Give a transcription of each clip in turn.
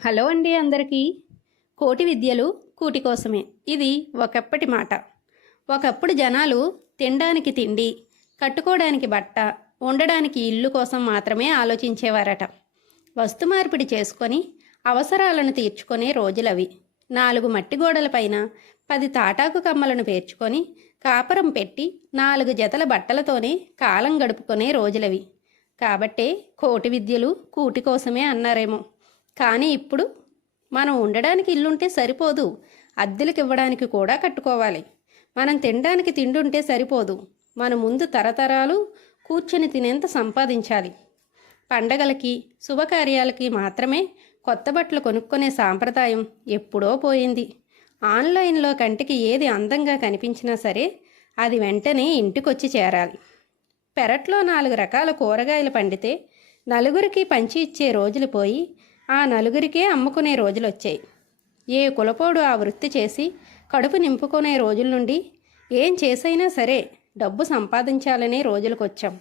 Hello అండి అందరికీ. కోటి విద్యలు కూటి కోసమే, ఇది ఒకప్పటి మాట. ఒకప్పుడు జనాలు తినడానికి తిండి, కట్టుకోవడానికి బట్ట, ఉండడానికి ఇల్లు కోసం మాత్రమే ఆలోచించేవారట. వస్తు మార్పిడి చేసుకొని అవసరాలను తీర్చుకునే రోజులవి. 4 మట్టి గోడలపైన 10 తాటాకు కమ్మలను పేర్చుకొని కాపరం పెట్టి 4 జతల బట్టలతోనే కాలం గడుపుకునే రోజులవి. కాబట్టే కోటి విద్యలు కూటి కోసమే అన్నారేమో. కానీ ఇప్పుడు మనం ఉండడానికి ఇల్లుంటే సరిపోదు, అద్దెలకు ఇవ్వడానికి కూడా కట్టుకోవాలి. మనం తినడానికి తిండుంటే సరిపోదు, మన ముందు తరతరాలు కూర్చొని తినేంత సంపాదించాలి. పండగలకి శుభకార్యాలకి మాత్రమే కొత్త బట్టలు కొనుక్కునే సాంప్రదాయం ఎప్పుడో పోయింది. ఆన్లైన్లో కంటికి ఏది అందంగా కనిపించినా సరే అది వెంటనే ఇంటికొచ్చి చేరాలి. పెరట్లో 4 రకాల కూరగాయలు పండితే నలుగురికి పంచి ఇచ్చే రోజులు పోయి ఆ నలుగురికే అమ్ముకునే రోజులు వచ్చాయి. ఏ కులపోడు ఆ వృత్తి చేసి కడుపు నింపుకునే రోజుల నుండి ఏం చేసైనా సరే డబ్బు సంపాదించాలనే రోజులకు వచ్చాం.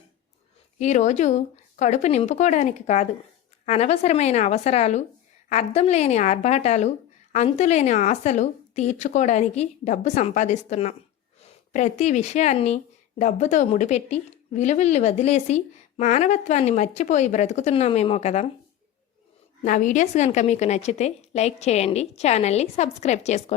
ఈరోజు కడుపు నింపుకోవడానికి కాదు, అనవసరమైన అవసరాలు, అర్థం లేని ఆర్భాటాలు, అంతులేని ఆశలు తీర్చుకోవడానికి డబ్బు సంపాదిస్తున్నాం. ప్రతి విషయాన్ని డబ్బుతో ముడిపెట్టి విలువల్ని వదిలేసి మానవత్వాన్ని మర్చిపోయి బ్రతుకుతున్నామేమో కదా. నా వీడియోస్ కనుక మీకు నచ్చితే లైక్ చేయండి, ఛానల్ని సబ్స్క్రైబ్ చేసుకోండి.